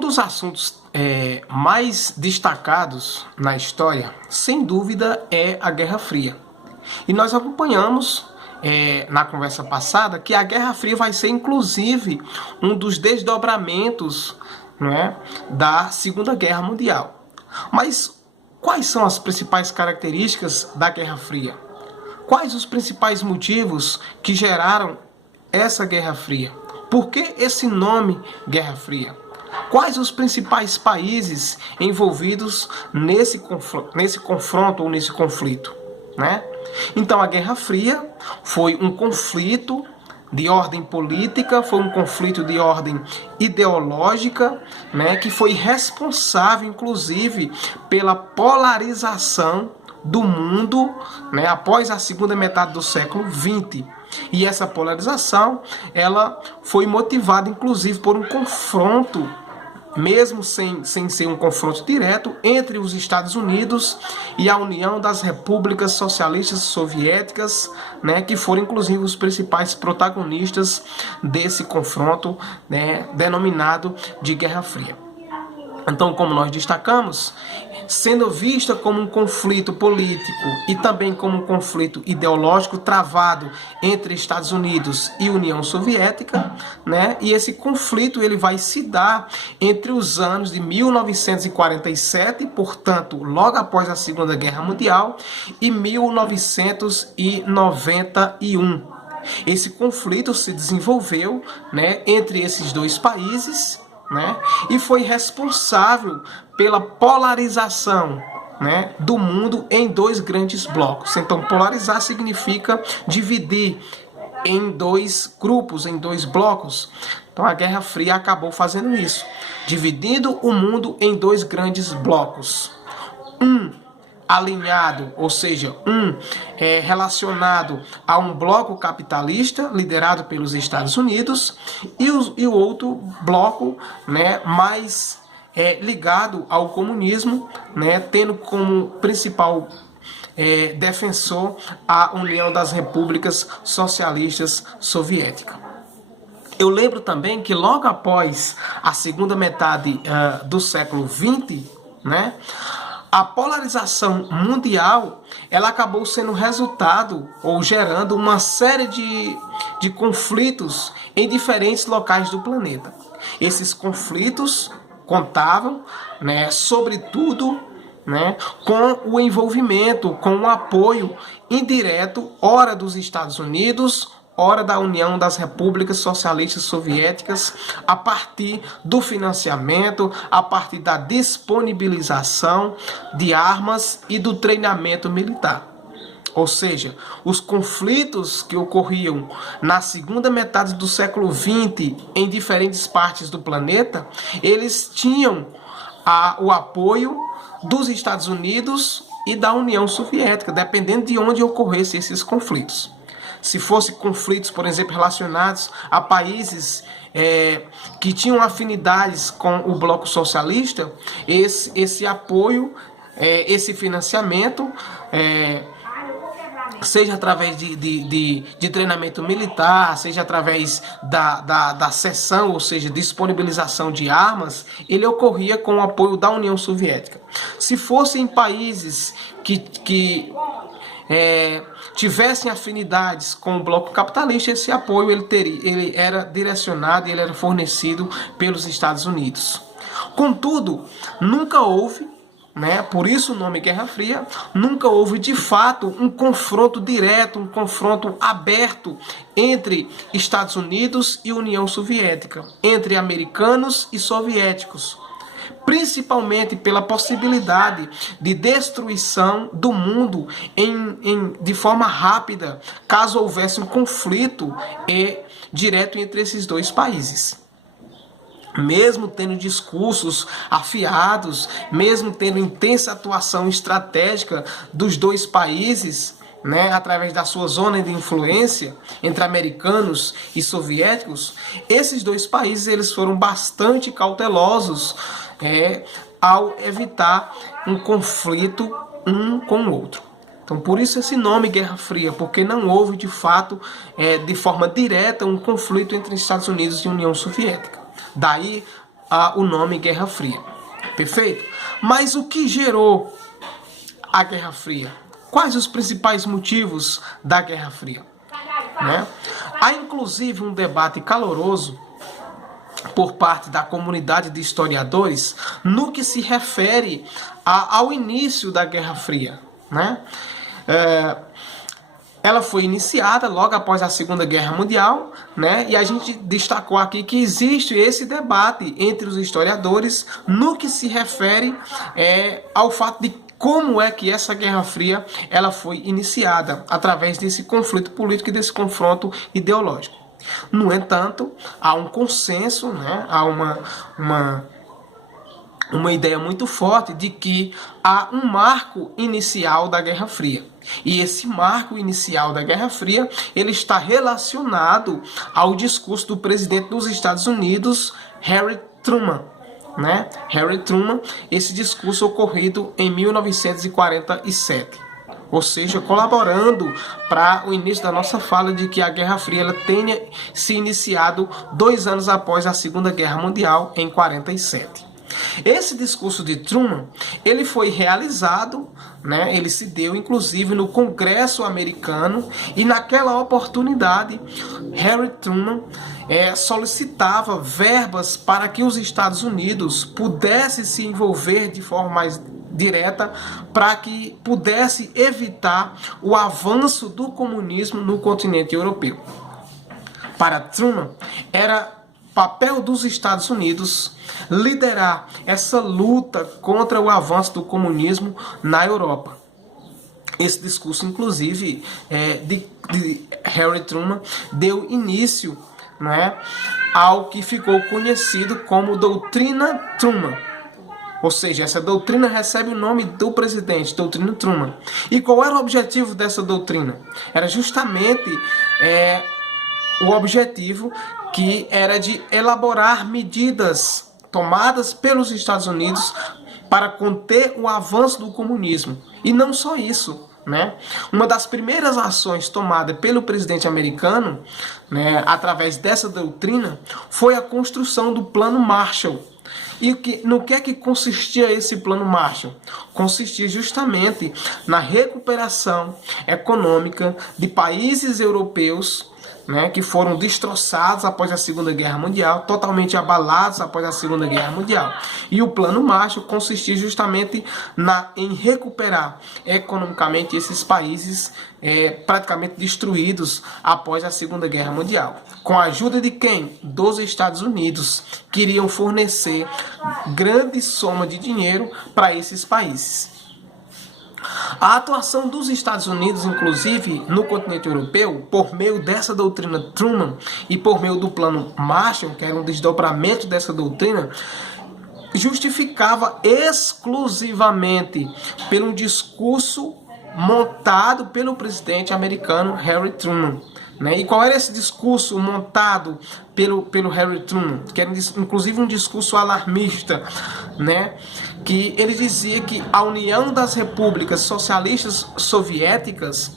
dos assuntos mais destacados na história, sem dúvida, é a Guerra Fria. E nós acompanhamos na conversa passada que a Guerra Fria vai ser, inclusive, um dos desdobramentos, não é, da Segunda Guerra Mundial. Mas quais são as principais características da Guerra Fria? Quais os principais motivos que geraram essa Guerra Fria? Por que esse nome Guerra Fria? Quais os principais países envolvidos nesse confronto ou nesse conflito, né? Então, a Guerra Fria foi um conflito de ordem política, foi um conflito de ordem ideológica, né, que foi responsável, inclusive, pela polarização do mundo, né, após a segunda metade do século XX. E essa polarização, ela foi motivada, inclusive, por um confronto, mesmo sem ser um confronto direto, entre os Estados Unidos e a União das Repúblicas Socialistas Soviéticas, né, que foram, inclusive, os principais protagonistas desse confronto, né, denominado de Guerra Fria. Então, como nós destacamos, sendo vista como um conflito político e também como um conflito ideológico travado entre Estados Unidos e União Soviética, né? E esse conflito ele vai se dar entre os anos de 1947, portanto, logo após a Segunda Guerra Mundial, e 1991. Esse conflito se desenvolveu, né, entre esses dois países, né, e foi responsável pela polarização, né, do mundo em dois grandes blocos. Então, polarizar significa dividir em dois grupos, em dois blocos. Então, a Guerra Fria acabou fazendo isso, dividindo o mundo em dois grandes blocos. Um alinhado, ou seja, relacionado a um bloco capitalista liderado pelos Estados Unidos e o outro bloco, né, mais ligado ao comunismo, né, tendo como principal defensor a União das Repúblicas Socialistas Soviéticas. Eu lembro também que logo após a segunda metade do século XX, né, a polarização mundial, ela acabou sendo resultado ou gerando uma série de conflitos em diferentes locais do planeta. Esses conflitos contavam, né, sobretudo, né, com o envolvimento, com o apoio indireto, ora dos Estados Unidos, ora da União das Repúblicas Socialistas Soviéticas, a partir do financiamento, a partir da disponibilização de armas e do treinamento militar. Ou seja, os conflitos que ocorriam na segunda metade do século XX em diferentes partes do planeta, eles tinham o apoio dos Estados Unidos e da União Soviética, dependendo de onde ocorressem esses conflitos. Se fossem conflitos, por exemplo, relacionados a países que tinham afinidades com o bloco socialista, esse apoio, esse financiamento, seja através de treinamento militar, seja através da cessão, ou seja, disponibilização de armas, ele ocorria com o apoio da União Soviética. Se fossem países que tivessem afinidades com o bloco capitalista, esse apoio ele era direcionado, ele era fornecido pelos Estados Unidos. Contudo, nunca houve, né, por isso o nome Guerra Fria, nunca houve de fato um confronto direto, um confronto aberto entre Estados Unidos e União Soviética, entre americanos e soviéticos, principalmente pela possibilidade de destruição do mundo de forma rápida, caso houvesse um conflito direto entre esses dois países. Mesmo tendo discursos afiados, mesmo tendo intensa atuação estratégica dos dois países, né, através da sua zona de influência entre americanos e soviéticos, esses dois países eles foram bastante cautelosos ao evitar um conflito um com o outro. Então, por isso esse nome Guerra Fria, porque não houve de fato, de forma direta, um conflito entre Estados Unidos e União Soviética. Daí o nome Guerra Fria. Perfeito? Mas o que gerou a Guerra Fria? Quais os principais motivos da Guerra Fria? Né? Há inclusive um debate caloroso por parte da comunidade de historiadores no que se refere ao início da Guerra Fria. Né? Ela foi iniciada logo após a Segunda Guerra Mundial, né? E a gente destacou aqui que existe esse debate entre os historiadores no que se refere ao fato de como é que essa Guerra Fria ela foi iniciada através desse conflito político e desse confronto ideológico. No entanto, há um consenso, né? Há uma ideia muito forte de que há um marco inicial da Guerra Fria. E esse marco inicial da Guerra Fria, ele está relacionado ao discurso do presidente dos Estados Unidos, Harry Truman. Né? Harry Truman, esse discurso ocorrido em 1947. Ou seja, colaborando para o início da nossa fala de que a Guerra Fria ela tenha se iniciado 2 anos após a Segunda Guerra Mundial, em 47. Esse discurso de Truman, ele foi realizado, né? Ele se deu inclusive no Congresso americano, e naquela oportunidade Harry Truman solicitava verbas para que os Estados Unidos pudessem se envolver de forma mais direta para que pudesse evitar o avanço do comunismo no continente europeu. Para Truman, era papel dos Estados Unidos liderar essa luta contra o avanço do comunismo na Europa. Esse discurso, inclusive, de Harry Truman, deu início, né, ao que ficou conhecido como Doutrina Truman. Ou seja, essa doutrina recebe o nome do presidente, Doutrina Truman. E qual era o objetivo dessa doutrina? Era justamente o objetivo que era de elaborar medidas tomadas pelos Estados Unidos para conter o avanço do comunismo. E não só isso, né? Uma das primeiras ações tomadas pelo presidente americano, né, através dessa doutrina, foi a construção do Plano Marshall. E no que é que consistia esse Plano Marshall? Consistia justamente na recuperação econômica de países europeus, né, que foram destroçados após a Segunda Guerra Mundial, totalmente abalados após a Segunda Guerra Mundial. E o Plano Marshall consistia justamente em recuperar economicamente esses países praticamente destruídos após a Segunda Guerra Mundial. Com a ajuda de quem? Dos Estados Unidos, que iriam fornecer grande soma de dinheiro para esses países. A atuação dos Estados Unidos, inclusive, no continente europeu, por meio dessa doutrina Truman e por meio do Plano Marshall, que era um desdobramento dessa doutrina, justificava exclusivamente pelo discurso montado pelo presidente americano Harry Truman. Né? E qual era esse discurso montado pelo Harry Truman? Que era inclusive um discurso alarmista, né? Que ele dizia que a União das Repúblicas Socialistas Soviéticas,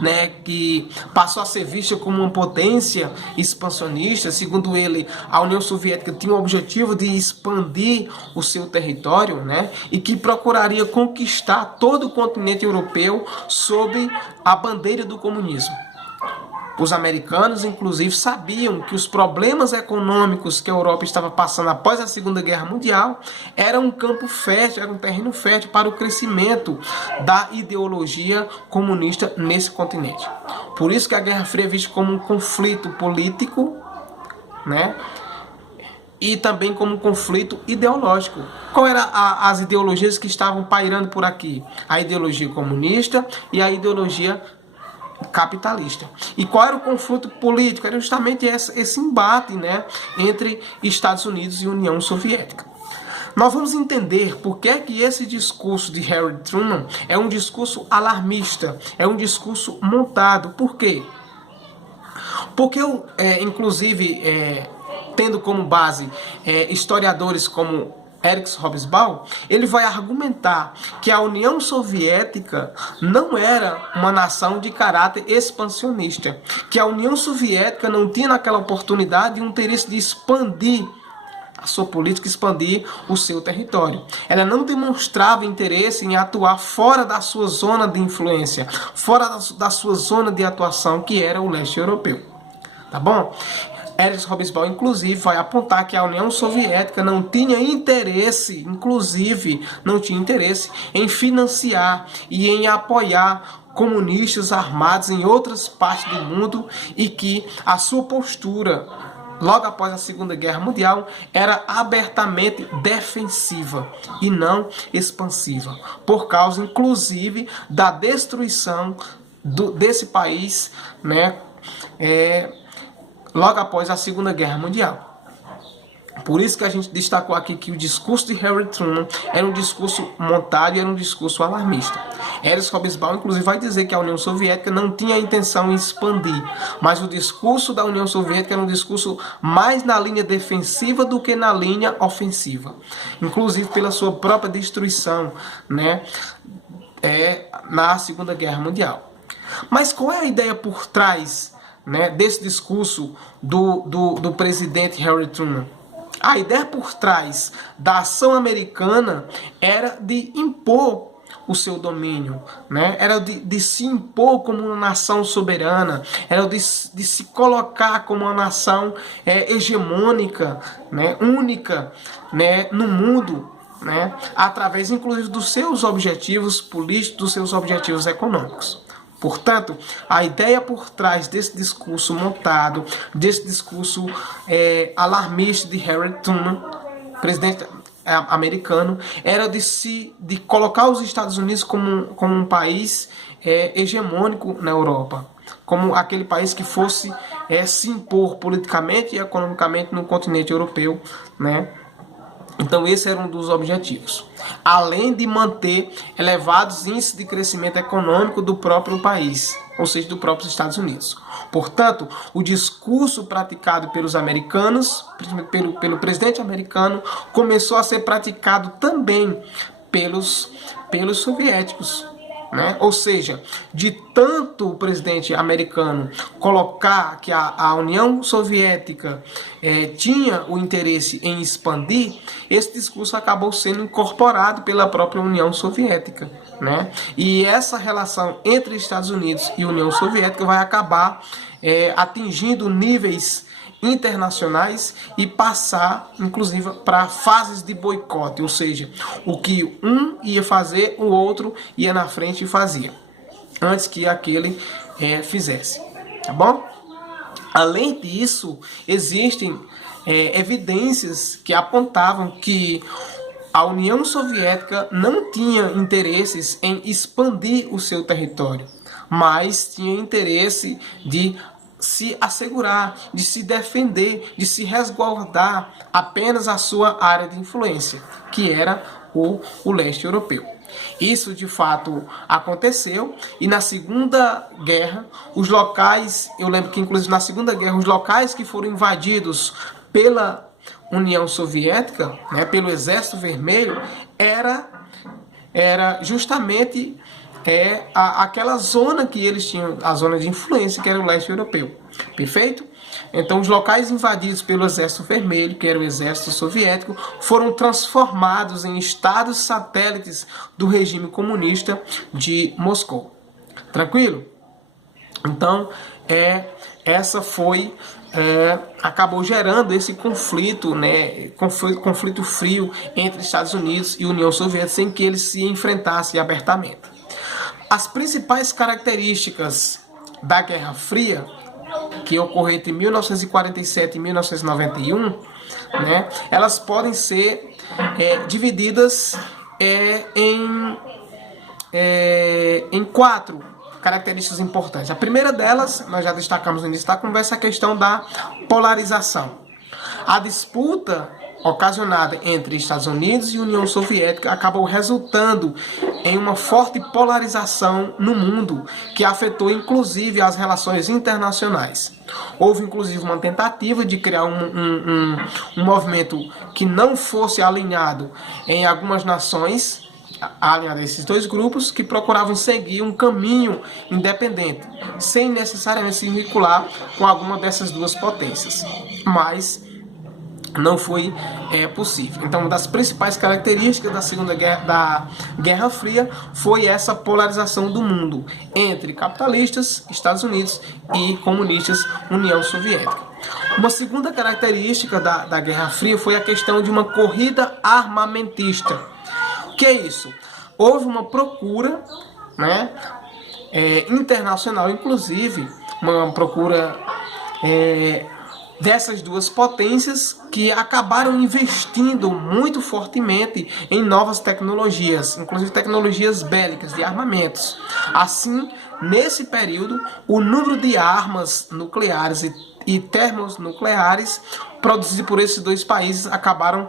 né, que passou a ser vista como uma potência expansionista. Segundo ele, a União Soviética tinha o objetivo de expandir o seu território, né, e que procuraria conquistar todo o continente europeu sob a bandeira do comunismo. Os americanos, inclusive, sabiam que os problemas econômicos que a Europa estava passando após a Segunda Guerra Mundial era um campo fértil, era um terreno fértil para o crescimento da ideologia comunista nesse continente. Por isso que a Guerra Fria é vista como um conflito político, né? E também como um conflito ideológico. Qual eram as ideologias que estavam pairando por aqui? A ideologia comunista e a ideologia capitalista. E qual era o conflito político? Era justamente esse embate, né, entre Estados Unidos e União Soviética. Nós vamos entender por que é que esse discurso de Harry Truman é um discurso alarmista, é um discurso montado. Por quê? Porque inclusive, tendo como base historiadores como Erich Hobsbawm, ele vai argumentar que a União Soviética não era uma nação de caráter expansionista, que a União Soviética não tinha naquela oportunidade um interesse de expandir a sua política, expandir o seu território. Ela não demonstrava interesse em atuar fora da sua zona de influência, fora da sua zona de atuação, que era o leste europeu. Tá bom? Ernst Hobsbawm, inclusive, vai apontar que a União Soviética não tinha interesse, em financiar e em apoiar comunistas armados em outras partes do mundo, e que a sua postura, logo após a Segunda Guerra Mundial, era abertamente defensiva e não expansiva, por causa, inclusive, da destruição desse país, né, logo após a Segunda Guerra Mundial. Por isso que a gente destacou aqui que o discurso de Harry Truman era um discurso montado e era um discurso alarmista. Ernst Hobsbawm, inclusive, vai dizer que a União Soviética não tinha a intenção em expandir, mas o discurso da União Soviética era um discurso mais na linha defensiva do que na linha ofensiva, inclusive pela sua própria destruição, né, na Segunda Guerra Mundial. Mas qual é a ideia por trás, né, desse discurso do presidente Harry Truman? A ideia por trás da ação americana era de impor o seu domínio, né? Era de se impor como uma nação soberana, era de se colocar como uma nação hegemônica, né? Única, né? No mundo, né? Através, inclusive, dos seus objetivos políticos, dos seus objetivos econômicos. Portanto, a ideia por trás desse discurso montado, desse discurso alarmista de Harry Truman, presidente americano, era de colocar os Estados Unidos como um país hegemônico na Europa, como aquele país que fosse se impor politicamente e economicamente no continente europeu, né? Então esse era um dos objetivos, além de manter elevados índices de crescimento econômico do próprio país, ou seja, do próprio Estados Unidos. Portanto, o discurso praticado pelos americanos, principalmente pelo presidente americano, começou a ser praticado também pelos soviéticos, né? Ou seja, de tanto o presidente americano colocar que a União Soviética tinha o interesse em expandir, esse discurso acabou sendo incorporado pela própria União Soviética, né? E essa relação entre Estados Unidos e União Soviética vai acabar atingindo níveis internacionais e passar, inclusive, para fases de boicote, ou seja, o que um ia fazer, o outro ia na frente e fazia, antes que aquele fizesse, tá bom? Além disso, existem evidências que apontavam que a União Soviética não tinha interesses em expandir o seu território, mas tinha interesse de se assegurar, de se defender, de se resguardar apenas a sua área de influência, que era o leste europeu. Isso de fato aconteceu, e na Segunda Guerra, os locais, eu lembro que inclusive na Segunda Guerra, os locais que foram invadidos pela União Soviética, né, pelo Exército Vermelho, era justamente aquela zona que eles tinham, a zona de influência, que era o leste europeu. Perfeito? Então, os locais invadidos pelo Exército Vermelho, que era o Exército Soviético, foram transformados em estados satélites do regime comunista de Moscou. Tranquilo? Então, essa foi... acabou gerando esse conflito, né, conflito frio entre Estados Unidos e União Soviética, sem que eles se enfrentassem abertamente. As principais características da Guerra Fria, que ocorreu entre 1947 e 1991, né, elas podem ser divididas em 4 características importantes. A primeira delas, nós já destacamos no início da conversa, a questão da polarização. A disputa ocasionada entre Estados Unidos e União Soviética acabou resultando em uma forte polarização no mundo, que afetou inclusive as relações internacionais. Houve inclusive uma tentativa de criar um movimento que não fosse alinhado em algumas nações, alinhado a esses 2 grupos, que procuravam seguir um caminho independente, sem necessariamente se vincular com alguma dessas 2 potências. Mas não foi possível. Então, uma das principais características da Guerra Fria foi essa polarização do mundo entre capitalistas, Estados Unidos, e comunistas, União Soviética. Uma segunda característica da Guerra Fria foi a questão de uma corrida armamentista. O que é isso? Houve uma procura, né, internacional, inclusive, uma procura dessas duas potências que acabaram investindo muito fortemente em novas tecnologias, inclusive tecnologias bélicas, de armamentos. Assim, nesse período, o número de armas nucleares e termonucleares produzidos por esses dois países acabaram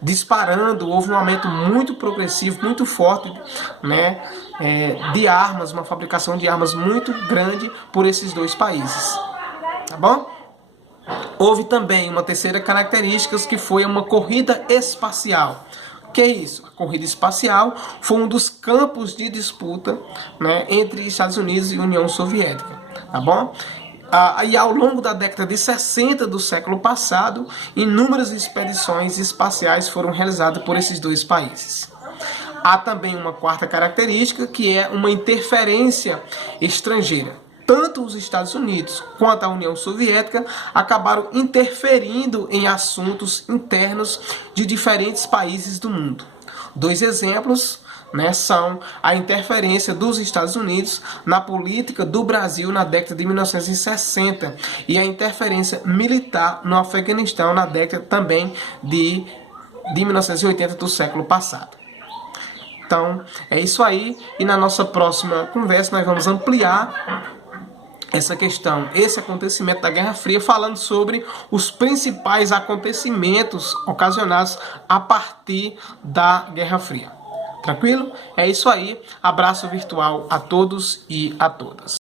disparando. Houve um aumento muito progressivo, muito forte, né, de armas, uma fabricação de armas muito grande por esses dois países. Tá bom? Houve também uma terceira característica, que foi uma corrida espacial. O que é isso? A corrida espacial foi um dos campos de disputa, né, entre Estados Unidos e União Soviética. Tá bom? E ao longo da década de 60 do século passado, inúmeras expedições espaciais foram realizadas por esses dois países. Há também uma quarta característica, que é uma interferência estrangeira. Tanto os Estados Unidos quanto a União Soviética acabaram interferindo em assuntos internos de diferentes países do mundo. Dois exemplos, né, são a interferência dos Estados Unidos na política do Brasil na década de 1960 e a interferência militar no Afeganistão na década também de 1980 do século passado. Então, é isso aí, e na nossa próxima conversa nós vamos ampliar essa questão, esse acontecimento da Guerra Fria, falando sobre os principais acontecimentos ocasionados a partir da Guerra Fria. Tranquilo? É isso aí. Abraço virtual a todos e a todas.